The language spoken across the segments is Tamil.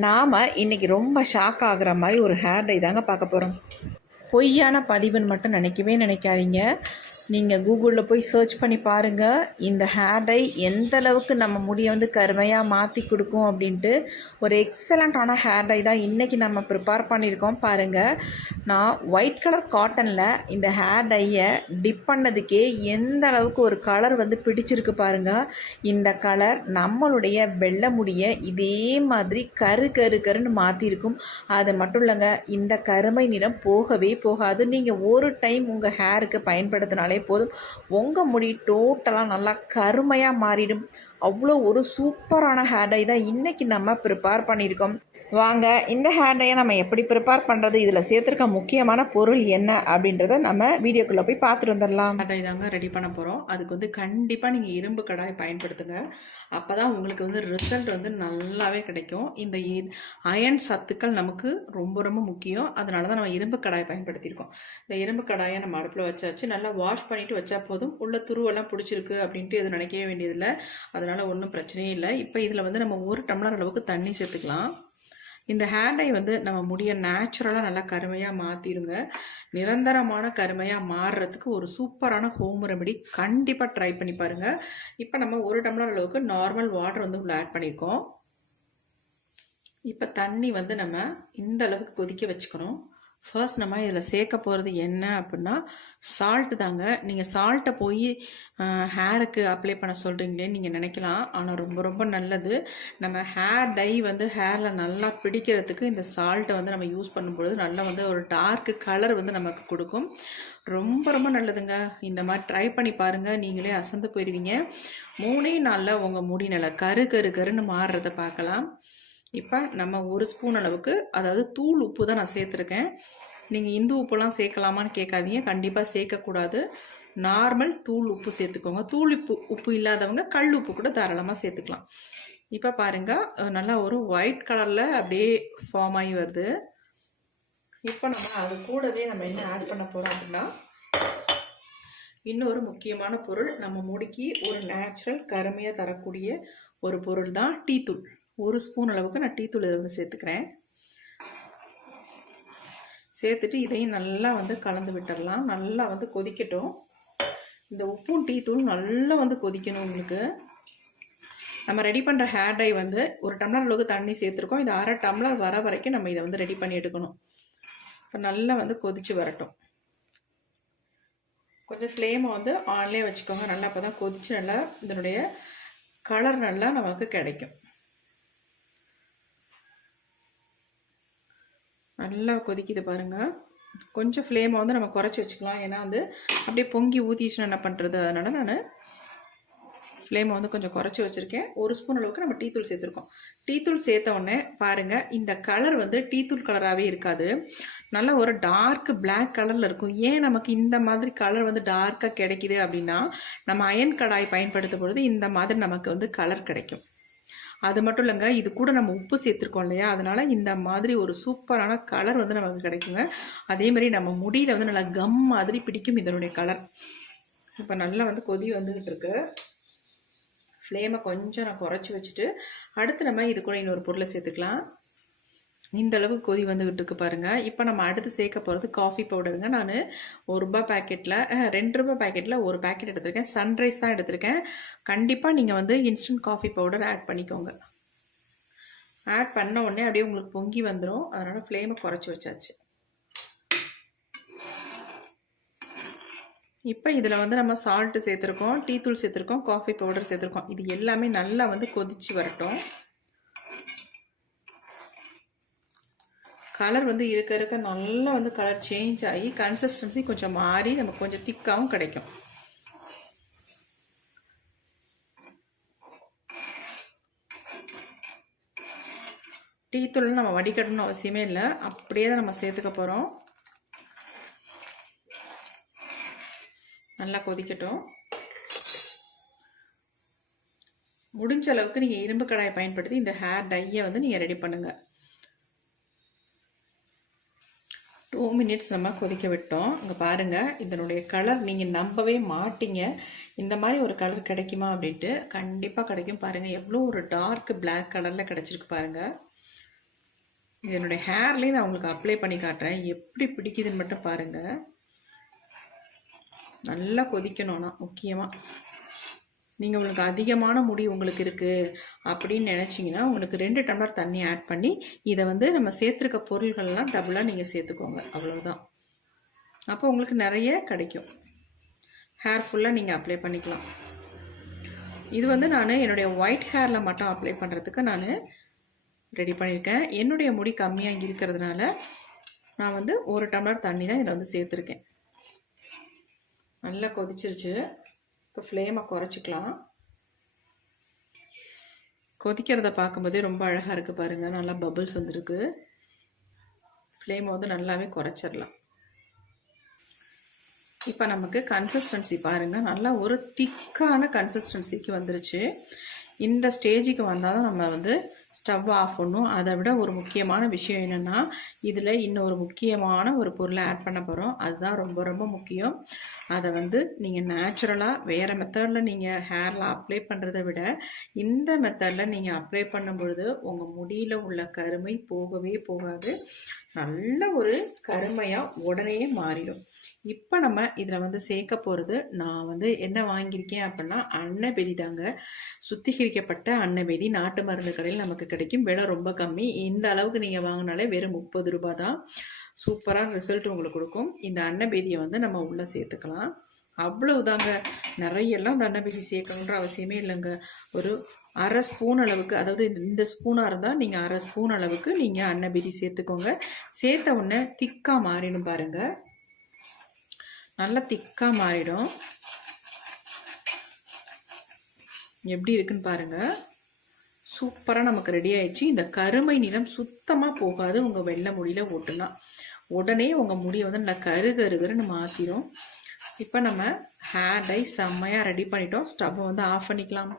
நாம் இன்றைக்கி ரொம்ப ஷாக் ஆகுற மாதிரி ஒரு ஹேர் டை தாங்க பார்க்க போகிறோம். பொய்யான பதிவுன்னு மட்டும் நினைக்கவே நினைக்காதீங்க. நீங்கள் கூகுளில் போய் சர்ச் பண்ணி பாருங்கள். இந்த ஹேர் டை எந்த அளவுக்கு நம்ம முடியை வந்து கருமையாக மாற்றி கொடுக்கும் அப்படின்ட்டு. ஒரு எக்ஸலண்ட்டான ஹேர் டை தான் இன்றைக்கி நம்ம ப்ரிப்பேர் பண்ணியிருக்கோம். பாருங்கள், நான் ஒயிட் கலர் காட்டனில் இந்த ஹேர் டையை டிப் பண்ணதுக்கே எந்த அளவுக்கு ஒரு கலர் வந்து பிடிச்சிருக்கு பாருங்கள். இந்த கலர் நம்மளுடைய வெள்ளை முடியை இதே மாதிரி கரு கரு கருன்னு மாற்றிருக்கும். அது மட்டும் இல்லைங்க, இந்த கருமை நிறம் போகவே போகாது. நீங்கள் ஒரு டைம் உங்கள் ஹேருக்கு பயன்படுத்தினாலே போதும், உங்கள் முடி டோட்டலாக நல்லா கருமையாக மாறிடும். அவ்வளோ ஒரு சூப்பரான ஹேர் டை தான் இன்றைக்கி நம்ம ப்ரிப்பேர் பண்ணியிருக்கோம். வாங்க, இந்த ஹேர் டையை நம்ம எப்படி ப்ரிப்பேர் பண்ணுறது, இதில் சேர்த்துருக்க முக்கியமான பொருள் என்ன அப்படின்றத நம்ம வீடியோக்குள்ளே போய் பார்த்துட்டு வந்துடலாம். ஹேர் டை தாங்க ரெடி பண்ண போகிறோம். அதுக்கு வந்து கண்டிப்பாக நீங்கள் இரும்பு கடாய் பயன்படுத்துங்க. அப்போ தான் உங்களுக்கு வந்து ரிசல்ட் வந்து நல்லாவே கிடைக்கும். இந்த அயன் சத்துக்கள் நமக்கு ரொம்ப ரொம்ப முக்கியம். அதனால தான் நம்ம இரும்பு கடாய் பயன்படுத்தியிருக்கோம். இந்த இரும்பு கடாயை நம்ம அடுப்பில் வச்சாச்சு. நல்லா வாஷ் பண்ணிவிட்டு வச்சா போதும். உள்ள துருவெல்லாம் பிடிச்சிருக்கு அப்படின்ட்டு எதுவும் நினைக்கவே வேண்டியதில்லை. அதனால் ஒன்றும் பிரச்சனையே இல்லை. இப்போ இதில் வந்து நம்ம 1 டம்ளர் அளவுக்கு தண்ணி சேர்த்துக்கலாம். இந்த ஹேர் டை வந்து நம்ம முடியை நேச்சுரலாக நல்லா கருமையாக மாற்றிடுங்க. நிரந்தரமான கருமையாக மாறுறதுக்கு ஒரு சூப்பரான ஹோம் ரெமெடி. கண்டிப்பாக ட்ரை பண்ணி பாருங்கள். இப்போ நம்ம 1 டம்ளர் அளவுக்கு நார்மல் வாட்டர் வந்து உள்ள ஆட் பண்ணியிருக்கோம். இப்போ தண்ணி வந்து நம்ம இந்த அளவுக்கு கொதிக்க வச்சுக்கணும். ஃபர்ஸ்ட் நம்ம இதில் சேர்க்க போகிறது என்ன அப்படின்னா சால்ட்டு தாங்க. நீங்கள் சால்ட்டை போய் ஹேருக்கு அப்ளை பண்ண சொல்கிறீங்களேன்னு நீங்கள் நினைக்கலாம். ஆனால் ரொம்ப ரொம்ப நல்லது. நம்ம ஹேர் டை வந்து ஹேரில் நல்லா பிடிக்கிறதுக்கு இந்த சால்ட்டை வந்து நம்ம யூஸ் பண்ணும்பொழுது நல்லா வந்து ஒரு டார்க்கு கலர் வந்து நமக்கு கொடுக்கும். ரொம்ப ரொம்ப நல்லதுங்க. இந்த மாதிரி ட்ரை பண்ணி பாருங்கள், நீங்களே அசந்து போயிடுவீங்க. 3 நாளில் உங்கள் முடி நல்லா கரு கரு கருன்னு மாறுறதை பார்க்கலாம். இப்போ நம்ம 1 ஸ்பூன் அளவுக்கு, அதாவது தூள் உப்பு தான் நான் சேர்த்துருக்கேன். நீங்கள் இந்து உப்புலாம் சேர்க்கலாமான்னு கேட்காதீங்க, கண்டிப்பாக சேர்க்கக்கூடாது. நார்மல் தூள் உப்பு சேர்த்துக்கோங்க. தூள் உப்பு இல்லாதவங்க கல் உப்பு கூட தாராளமாக சேர்த்துக்கலாம். இப்போ பாருங்கள், நல்லா ஒரு ஒயிட் கலரில் அப்படியே ஃபார்ம் ஆகி வருது. இப்போ நம்ம அது கூடவே நம்ம என்ன ஆட் பண்ண போகிறோம் அப்படின்னா இன்னொரு முக்கியமான பொருள், நம்ம முடிக்கு ஒரு நேச்சுரல் கருமையாக தரக்கூடிய ஒரு பொருள் தான் டீத்தூள். 1 ஸ்பூன் அளவுக்கு நான் டீத்தூள் இதை வந்து சேர்த்துக்கிறேன். சேர்த்துட்டு இதையும் நல்லா வந்து கலந்து விட்டுடலாம். நல்லா வந்து கொதிக்கட்டும். இந்த உப்பும் டீத்தூள் நல்லா வந்து கொதிக்கணும். உங்களுக்கு நம்ம ரெடி பண்ணுற ஹேர் டை வந்து 1 டம்ளர் அளவுக்கு தண்ணி சேர்த்துருக்கோம். இது 1/2 டம்ளர் வர வரைக்கும் நம்ம இதை வந்து ரெடி பண்ணி எடுக்கணும். இப்போ நல்லா வந்து கொதித்து வரட்டும். கொஞ்சம் ஃப்ளேமை வந்து ஆன்லேயே வச்சுக்கோங்க. நல்லா அப்போ தான் கொதித்து நல்லா இதனுடைய கலர் நல்லா நமக்கு கிடைக்கும். நல்லா கொதிக்குது பாருங்கள். கொஞ்சம் ஃப்ளேமை வந்து நம்ம குறைச்சி வச்சுக்கலாம். ஏன்னா வந்து அப்படியே பொங்கி ஊற்றிச்சுன்னா என்ன பண்ணுறது, அதனால் நான் ஃப்ளேமை வந்து கொஞ்சம் குறைச்சி வச்சுருக்கேன். 1 ஸ்பூன் அளவுக்கு நம்ம டீத்தூள் சேர்த்துருக்கோம். டீத்தூள் சேர்த்த உடனே பாருங்கள், இந்த கலர் வந்து டீத்தூள் கலராகவே இருக்காது. நல்லா ஒரு டார்க் பிளாக் கலரில் இருக்கும். ஏன் நமக்கு இந்த மாதிரி கலர் வந்து டார்க்காக கிடைக்கிது அப்படின்னா, நம்ம அயன் கடாய் பயன்படுத்தும் பொழுது இந்த மாதிரி நமக்கு வந்து கலர் கிடைக்கும். அது மட்டும் இல்லைங்க, இது கூட நம்ம உப்பு சேர்த்துருக்கோம் இல்லையா, அதனால் இந்த மாதிரி ஒரு சூப்பரான கலர் வந்து நமக்கு கிடைக்குங்க. அதேமாதிரி நம்ம முடியில் வந்து நல்லா கம் மாதிரி பிடிக்கும் இதனுடைய கலர். இப்போ நல்லா வந்து கொதி வந்துக்கிட்டு இருக்கு. ஃப்ளேமை கொஞ்சம் நான் குறைச்சி வச்சுட்டு அடுத்து நம்ம இது கூட இன்னொரு பொருளை சேர்த்துக்கலாம். இந்த அளவுக்கு கொதி வந்துக்கிட்டு இருக்கு பாருங்கள். இப்போ நம்ம அடுத்து சேர்க்க போகிறது காஃபி பவுடருங்க. நான் ₹1 பேக்கெட்டில் 2 ரூபாய் பேக்கெட்டில் 1 பேக்கெட் எடுத்திருக்கேன். சன்ரைஸ் தான் எடுத்திருக்கேன். கண்டிப்பாக நீங்கள் வந்து இன்ஸ்டன்ட் காஃபி பவுடர் ஆட் பண்ணிக்கோங்க. ஆட் பண்ண உடனே அப்படியே உங்களுக்கு பொங்கி வந்துடும். அதனால் ஃப்ளேமை குறைச்சி வச்சாச்சு. இப்போ இதில் வந்து நம்ம சால்ட்டு சேர்த்துருக்கோம், டீத்தூள் சேர்த்துருக்கோம், காஃபி பவுடர் சேர்த்துருக்கோம். இது எல்லாமே நல்லா வந்து கொதித்து வரட்டும். கலர் வந்து இருக்க நல்லா வந்து கலர் சேஞ்ச் ஆகி கன்சிஸ்டன்சி கொஞ்சம் மாறி நமக்கு கொஞ்சம் திக்காகவும் கிடைக்கும். டீத்தூள் நம்ம வடிகட்டணும்னு அவசியமே இல்லை, அப்படியே தான் நம்ம சேர்த்துக்க போகிறோம். நல்லா கொதிக்கட்டும். முடிஞ்ச அளவுக்கு நீங்கள் இரும்பு கடாயை பயன்படுத்தி இந்த ஹேர் டையை வந்து நீங்கள் ரெடி பண்ணுங்கள். 2 மினிட்ஸ் நம்ம கொதிக்க விட்டோம். இங்கே பாருங்கள், இதனுடைய கலர் நீங்கள் நம்பவே மாட்டீங்க. இந்த மாதிரி ஒரு கலர் கிடைக்குமா அப்படின்ட்டு. கண்டிப்பாக கிடைக்கும். பாருங்கள், எவ்வளோ ஒரு டார்க் பிளாக் கலரில் கிடச்சிருக்கு பாருங்கள். இது என்னுடைய ஹேர்லேயும் நான் உங்களுக்கு அப்ளை பண்ணி காட்டுறேன். எப்படி பிடிக்குதுன்னு மட்டும் பாருங்கள். நல்லா கொதிக்கணும்னா முக்கியமாக நீங்கள் உங்களுக்கு அதிகமான முடி உங்களுக்கு இருக்குது அப்படின்னு நினச்சிங்கன்னா உங்களுக்கு 2 டம்ளர் தண்ணி ஆட் பண்ணி இதை வந்து நம்ம சேர்த்துருக்க பொருள்கள்லாம் டபுளாக நீங்கள் சேர்த்துக்கோங்க. அவ்வளோதான். அப்போ உங்களுக்கு நிறைய கிடைக்கும். ஹேர் ஃபுல்லாக நீங்கள் அப்ளை பண்ணிக்கலாம். இது வந்து நான் என்னுடைய ஒயிட் ஹேரில் மட்டும் அப்ளை பண்ணுறதுக்கு நான் ரெடி பண்ணியிருக்கேன். என்னுடைய முடி கம்மியாக இருக்கிறதுனால நான் வந்து 1 டம்ளர் தண்ணி தான் இதை வந்து சேர்த்துருக்கேன். நல்லா கொதிச்சிருச்சு. இப்போ ஃப்ளேமை குறைச்சிக்கலாம். கொதிக்கிறத பார்க்கும்போதே ரொம்ப அழகாக இருக்குது பாருங்கள். நல்லா பபிள்ஸ் வந்துருக்கு. ஃப்ளேமை வந்து நல்லாவே குறைச்சிடலாம். இப்போ நமக்கு கன்சிஸ்டன்சி பாருங்கள். நல்லா ஒரு திக்கான கன்சிஸ்டன்சிக்கு வந்துருச்சு. இந்த ஸ்டேஜுக்கு வந்தால் தான் நம்ம வந்து ஸ்டவ் ஆஃப் பண்ணணும். அதை விட ஒரு முக்கியமான விஷயம் என்னென்னா, இதில் இன்னொரு முக்கியமான ஒரு பொருளை ஆட் பண்ண போகிறோம். அதுதான் ரொம்ப ரொம்ப முக்கியம். அதை வந்து நீங்கள் நேச்சுரலாக வேறு மெத்தடில் நீங்கள் ஹேரில் அப்ளை பண்ணுறதை விட இந்த மெத்தடில் நீங்கள் அப்ளை பண்ணும்பொழுது உங்கள் முடியில் உள்ள கருமை போகவே போகாது. நல்ல ஒரு கருமையாக உடனே மாறிடும். இப்போ நம்ம இதில் வந்து சேர்க்க போகிறது, நான் வந்து என்ன வாங்கியிருக்கேன் அப்படின்னா அன்னபெதி தாங்க. சுத்திகரிக்கப்பட்ட அன்னபெதி நாட்டு மருந்து கடையில் நமக்கு கிடைக்கும். விலை ரொம்ப கம்மி. இந்த அளவுக்கு நீங்கள் வாங்கினாலே வெறும் 30 ரூபா தான். சூப்பரான ரிசல்ட் உங்களுக்கு கொடுக்கும். இந்த அன்னபெதியை வந்து நம்ம உள்ளே சேர்த்துக்கலாம். அவ்வளவுதாங்க. நிறையெல்லாம் இந்த அன்னபெதி சேர்க்கணுன்ற அவசியமே இல்லைங்க. ஒரு அரை ஸ்பூன் அளவுக்கு, அதாவது இந்த ஸ்பூனாக இருந்தால் நீங்கள் அரை ஸ்பூன் அளவுக்கு நீங்கள் அன்னபெதி சேர்த்துக்கோங்க. சேர்த்த உடனே திக்காக மாறிடும் பாருங்கள். நல்லா திக்காக மாறிடும். எப்படி இருக்குன்னு பாருங்கள். சூப்பராக நமக்கு ரெடி ஆயிடுச்சு. இந்த கருமை நிறம் சுத்தமாக போகாது. உங்கள் வெள்ளை முடியில் ஓட்டுனா உடனே உங்கள் முடியை வந்து நல்லா கருகருன்னு மாற்றிடும். இப்போ நம்ம ஹேர் டை செம்மையாக ரெடி பண்ணிட்டோம். ஸ்டவ்வை வந்து ஆஃப் பண்ணிக்கலாம்.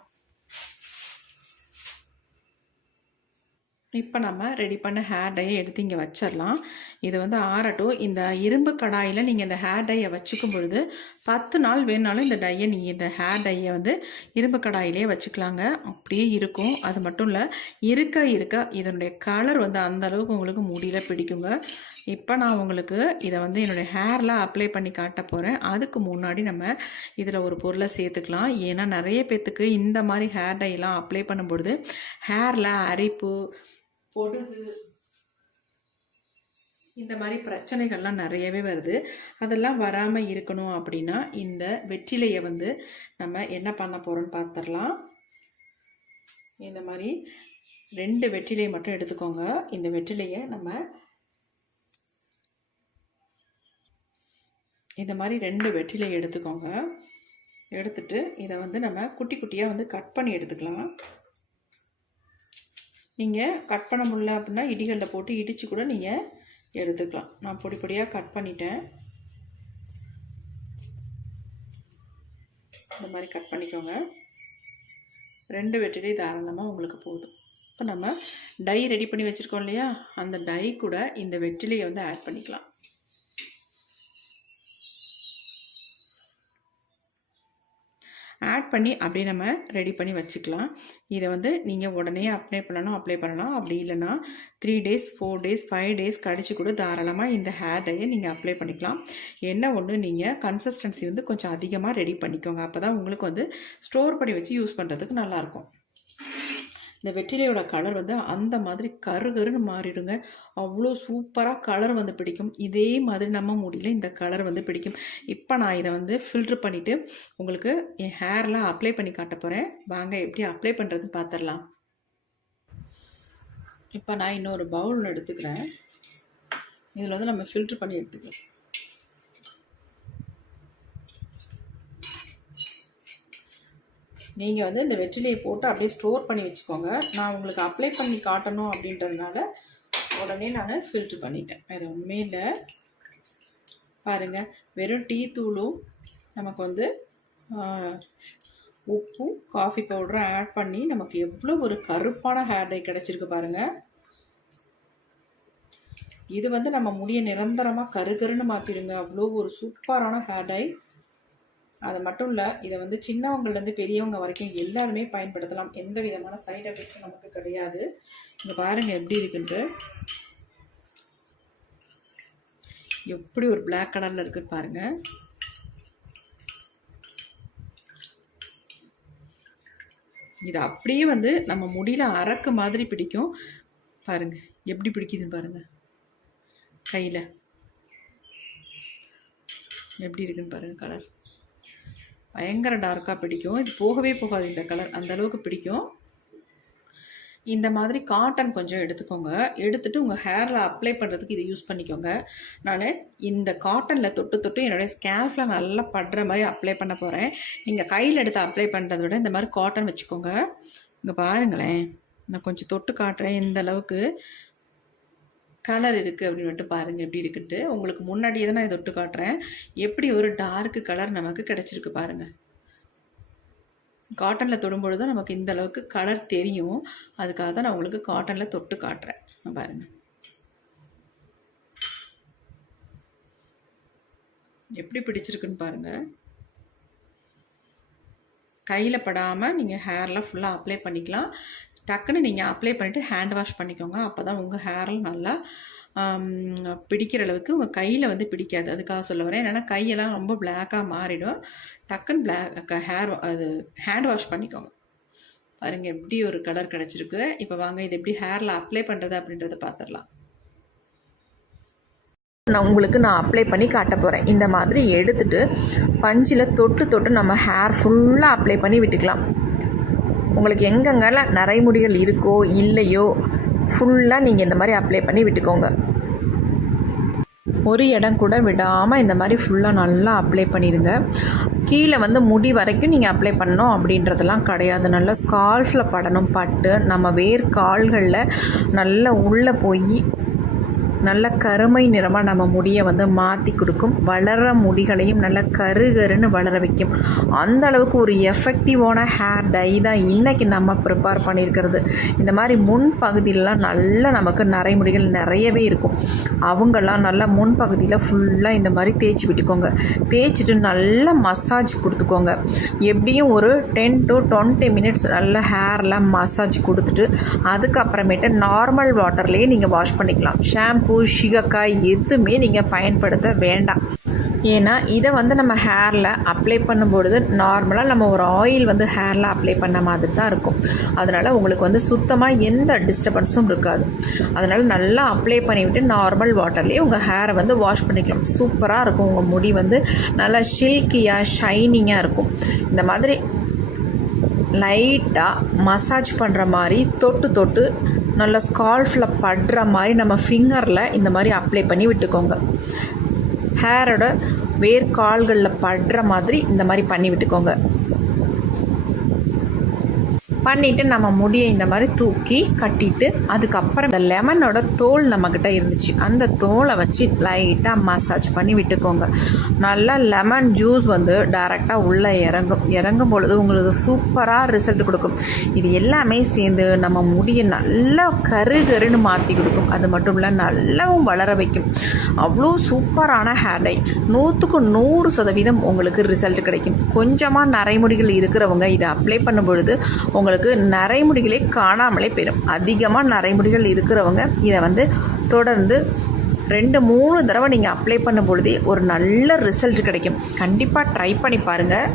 இப்போ நம்ம ரெடி பண்ண ஹேர் டையை எடுத்து இங்கே வச்சிடலாம். இது வந்து ஆறட்டும். இந்த இரும்பு கடாயில் நீங்கள் இந்த ஹேர் டையை வச்சுக்கும் பொழுது 10 நாள் வேணுனாலும் இந்த டையை நீங்கள் இந்த ஹேர் டையை வந்து இரும்பு கடாயிலே வச்சுக்கலாங்க. அப்படியே இருக்கும். அது மட்டும் இல்லை, இருக்க இதனுடைய கலர் வந்து அந்த அளவுக்கு உங்களுக்கு முடியில் பிடிக்குங்க. இப்போ நான் உங்களுக்கு இதை வந்து என்னுடைய ஹேரில் அப்ளை பண்ணி காட்ட போகிறேன். அதுக்கு முன்னாடி நம்ம இதில் ஒரு பொருளை சேர்த்துக்கலாம். ஏன்னா நிறைய பேர்த்துக்கு இந்த மாதிரி ஹேர் டைலாம் அப்ளை பண்ணும்பொழுது ஹேரில் அரிப்பு, பொடுகு, இந்த மாதிரி பிரச்சனைகள்லாம் நிறையவே வருது. அதெல்லாம் வராமல் இருக்கணும் அப்படின்னா இந்த வெற்றிலையை வந்து நம்ம என்ன பண்ண போகிறோம்னு பார்த்துடலாம். இந்த மாதிரி 2 வெற்றிலையை மட்டும் எடுத்துக்கோங்க. இந்த வெற்றிலையை நம்ம இந்த மாதிரி 2 வெற்றிலை எடுத்துக்கோங்க. எடுத்துட்டு இதை வந்து நம்ம குட்டி குட்டியாக வந்து கட் பண்ணி எடுத்துக்கலாம். நீங்கள் கட் பண்ண முடியல அப்படின்னா இடிகளில் போட்டு இடித்து கூட நீங்கள் எடுத்துக்கலாம். நான் பொடி பொடியாக கட் பண்ணிட்டேன். இந்த மாதிரி கட் பண்ணிக்கோங்க. 2 வெற்றிலை தாராளமாக உங்களுக்கு போதும். இப்போ நம்ம டை ரெடி பண்ணி வச்சுருக்கோம் இல்லையா, அந்த டை கூட இந்த வெற்றிலையை வந்து ஆட் பண்ணிக்கலாம். ஆட் பண்ணி அப்படியே நம்ம ரெடி பண்ணி வச்சுக்கலாம். இதை வந்து நீங்கள் உடனே அப்ளை பண்ணலாம். அப்படி இல்லைன்னா 3 days 4 days 5 days கழிச்சு கூட தாராளமாக இந்த ஹேர் டையை நீங்கள் அப்ளை பண்ணிக்கலாம். என்ன ஒன்று, நீங்கள் கன்சிஸ்டன்சி வந்து கொஞ்சம் அதிகமாக ரெடி பண்ணிக்கோங்க. அப்போ தான் உங்களுக்கு வந்து ஸ்டோர் பண்ணி வச்சு யூஸ் பண்ணுறதுக்கு நல்லாயிருக்கும். இந்த வெற்றிலையோட கலர் வந்து அந்த மாதிரி கருன்னு மாறிடுங்க. அவ்வளோ சூப்பராக கலர் வந்து பிடிக்கும். இதே மாதிரி நம்ம முடியல இந்த கலர் வந்து பிடிக்கும். இப்போ நான் இதை வந்து ஃபில்ட்ரு பண்ணிவிட்டு உங்களுக்கு என் ஹேரில் அப்ளை பண்ணி காட்ட போகிறேன். வாங்க எப்படி அப்ளை பண்ணுறதுன்னு பார்த்துடலாம். இப்போ நான் இன்னொரு பவுல் எடுத்துக்கிறேன். இதில் வந்து நம்ம ஃபில்ட்ரு பண்ணி எடுத்துக்கலாம். நீங்கள் வந்து இந்த வெற்றிலையை போட்டு அப்படியே ஸ்டோர் பண்ணி வச்சுக்கோங்க. நான் உங்களுக்கு அப்ளை பண்ணி காட்டணும் அப்படின்றதுனால உடனே நான் ஃபில்ட்ரு பண்ணிட்டேன். வேறு ஒன்றுமே இல்லை. பாருங்கள், வெறும் டீ தூளும் நமக்கு வந்து உப்பும் காஃபி பவுடரும் ஆட் பண்ணி நமக்கு எவ்வளோ ஒரு கருப்பான ஹேர் டை கிடச்சிருக்கு பாருங்கள். இது வந்து நம்ம முடியை நிரந்தரமாக கருன்னு மாற்றிடுங்க. அவ்வளோ ஒரு சூப்பரான ஹேர் டை. அது மட்டும் இல்லை, இதை வந்து சின்னவங்கள்லேருந்து பெரியவங்க வரைக்கும் எல்லாருமே பயன்படுத்தலாம். எந்த விதமான சைடு எஃபெக்ட்டும் நமக்கு கிடையாது. இங்கே பாருங்கள் எப்படி இருக்குன்ட்டு. எப்படி ஒரு பிளாக் கலரில் இருக்குன்னு பாருங்கள். இது அப்படியே வந்து நம்ம முடியில் அரக்கு மாதிரி பிடிக்கும். பாருங்கள் எப்படி பிடிக்குதுன்னு பாருங்கள். கையில் எப்படி இருக்குன்னு பாருங்கள். கலர் பயங்கர டார்க்காக பிடிக்கும். இது போகவே போகாது இந்த கலர், அந்த அளவுக்கு பிடிக்கும். இந்த மாதிரி காட்டன் கொஞ்சம் எடுத்துக்கோங்க. எடுத்துகிட்டு உங்கள் ஹேரில் அப்ளை பண்ணுறதுக்கு இதை யூஸ் பண்ணிக்கோங்க. நான் இந்த காட்டனில் தொட்டு தொட்டு என்னுடைய ஸ்கேல்ஃபில் நல்லா படுற மாதிரி அப்ளை பண்ண போகிறேன். நீங்கள் கையில் எடுத்து அப்ளை பண்ணுறதை விட இந்த மாதிரி காட்டன் வச்சுக்கோங்க. இங்கே பாருங்களேன், நான் கொஞ்சம் தொட்டு காட்டுறேன் எந்த அளவுக்கு கலர் இருக்குது அப்படின்னு வந்துட்டு பாருங்கள் எப்படி இருக்குன்ட்டு. உங்களுக்கு முன்னாடியே தான் நான் இதை தொட்டு காட்டுறேன். எப்படி ஒரு டார்க்கு கலர் நமக்கு கிடச்சிருக்கு பாருங்கள். காட்டனில் தொடும்பொழுது தான் நமக்கு இந்த அளவுக்கு கலர் தெரியும். அதுக்காக தான் நான் உங்களுக்கு காட்டனில் தொட்டு காட்டுறேன். பாருங்கள் எப்படி பிடிச்சிருக்குன்னு பாருங்கள். கையில் படாமல் நீங்கள் ஹேர்லாம் ஃபுல்லாக அப்ளை பண்ணிக்கலாம். டக்குன்னு நீங்கள் அப்ளை பண்ணிவிட்டு ஹேண்ட் வாஷ் பண்ணிக்கோங்க. அப்போ தான் உங்கள் ஹேரில் நல்லா பிடிக்கிற அளவுக்கு உங்கள் கையில் வந்து பிடிக்காது. அதுக்காக சொல்ல வரேன். ஏன்னா கையெல்லாம் ரொம்ப பிளாக்காக மாறிடும். டக்குன்னு அது ஹேண்ட் வாஷ் பண்ணிக்கோங்க. பாருங்கள் எப்படி ஒரு கலர் கிடச்சிருக்கு. இப்போ வாங்க இது எப்படி ஹேரில் அப்ளை பண்ணுறது அப்படின்றத பார்த்துடலாம். நான் அப்ளை பண்ணி காட்ட போகிறேன். இந்த மாதிரி எடுத்துகிட்டு பஞ்சில் தொட்டு தொட்டு நம்ம ஹேர் ஃபுல்லாக அப்ளை பண்ணி விட்டுக்கலாம். உங்களுக்கு எங்கெங்கெல்லாம் நரைமுடிகள் இருக்கோ இல்லையோ ஃபுல்லாக நீங்கள் இந்த மாதிரி அப்ளை பண்ணி விட்டுக்கோங்க. ஒரு இடம் கூட விடாமல் இந்த மாதிரி ஃபுல்லாக நல்லா அப்ளை பண்ணிடுங்க. கீழே வந்து முடி வரைக்கும் நீங்கள் அப்ளை பண்ணணும் அப்படின்றதெல்லாம் கிடையாது. நல்லா ஸ்கால்ஃபில் படணும். பட்டு நம்ம வேர்க்கால்களில் நல்லா உள்ளே போய் நல்ல கருமை நிறமாக நம்ம முடியை வந்து மாற்றி கொடுக்கும். வளர முடிகளையும் நல்ல கருகருன்னு வளர வைக்கும். அந்த அளவுக்கு ஒரு எஃபெக்டிவான ஹேர் டை தான் இன்றைக்கி நம்ம ப்ரிப்பேர் பண்ணியிருக்கிறது. இந்த மாதிரி முன்பகுதியிலலாம் நல்லா நமக்கு நரைமுடிகள் நிறையவே இருக்கும். அவங்கெல்லாம் நல்லா முன்பகுதியில் ஃபுல்லாக இந்த மாதிரி தேய்ச்சி விட்டுக்கோங்க. தேய்ச்சிட்டு நல்லா மசாஜ் கொடுத்துக்கோங்க. எப்படியும் ஒரு 10 to 20 minutes நல்ல ஹேரில் மசாஜ் கொடுத்துட்டு அதுக்கப்புறமேட்டு நார்மல் வாட்டர்லேயே நீங்கள் வாஷ் பண்ணிக்கலாம். ஷாம்பு சிகக்காய் எதுவுமே நீங்கள் பயன்படுத்த வேண்டாம். ஏன்னா இதை வந்து நம்ம ஹேரில் அப்ளை பண்ணும்பொழுது நார்மலாக நம்ம ஒரு ஆயில் வந்து ஹேரில் அப்ளை பண்ண மாதிரி தான் இருக்கும். அதனால் உங்களுக்கு வந்து சுத்தமாக எந்த டிஸ்டர்பன்ஸும் இருக்காது. அதனால் நல்லா அப்ளை பண்ணிவிட்டு நார்மல் வாட்டர்லேயே உங்கள் ஹேரை வந்து வாஷ் பண்ணிக்கலாம். சூப்பராக இருக்கும். உங்கள் முடி வந்து நல்லா சில்கியாக ஷைனிங்காக இருக்கும். இந்த மாதிரி லைட்டாக மசாஜ் பண்ணுற மாதிரி தொட்டு தொட்டு நல்லா ஸ்கால்ஃபில் படுற மாதிரி நம்ம ஃபிங்கரில் இந்த மாதிரி அப்ளை பண்ணி விட்டுக்கோங்க. ஹேரோட வேர்க்கால்களில் படுற மாதிரி இந்த மாதிரி பண்ணி விட்டுக்கோங்க. பண்ணிவிட்டு நம்ம முடியை இந்த மாதிரி தூக்கி கட்டிட்டு அதுக்கப்புறம் இந்த லெமனோட தோல் நம்மக்கிட்ட இருந்துச்சு, அந்த தோலை வச்சு லைட்டாக மசாஜ் பண்ணி விட்டுக்கோங்க. நல்லா லெமன் ஜூஸ் வந்து டைரெக்டாக உள்ளே இறங்கும் பொழுது உங்களுக்கு சூப்பராக ரிசல்ட் கொடுக்கும். இது எல்லாமே சேர்ந்து நம்ம முடியை நல்லா கருன்னு மாற்றி கொடுக்கும். அது மட்டும் இல்லை நல்லாவும் வளர வைக்கும். அவ்வளோ சூப்பரான ஹேர் டை. 100க்கு 100% உங்களுக்கு ரிசல்ட் கிடைக்கும். கொஞ்சமாக நரைமுடிகள் இருக்கிறவங்க இதை அப்ளை பண்ணும் பொழுது உங்களுக்கு நரைமுடிகளே காணாமலே போயிடும். அதிகமாக நரைமுடிகள் இருக்கிறவங்க இதை வந்து தொடர்ந்து 2-3 தடவை நீங்கள் அப்ளை பண்ணும் பொழுதே ஒரு நல்ல ரிசல்ட் கிடைக்கும். கண்டிப்பாக ட்ரை பண்ணி பாருங்கள்.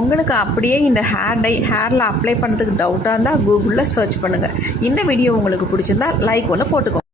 உங்களுக்கு அப்படியே இந்த ஹேர் டை ஹேரில் அப்ளை பண்ணுறதுக்கு டவுட்டாக இருந்தால் கூகுளில் சர்ச் பண்ணுங்கள். இந்த வீடியோ உங்களுக்கு பிடிச்சிருந்தா லைக் ஒன்று போட்டுக்கோங்க.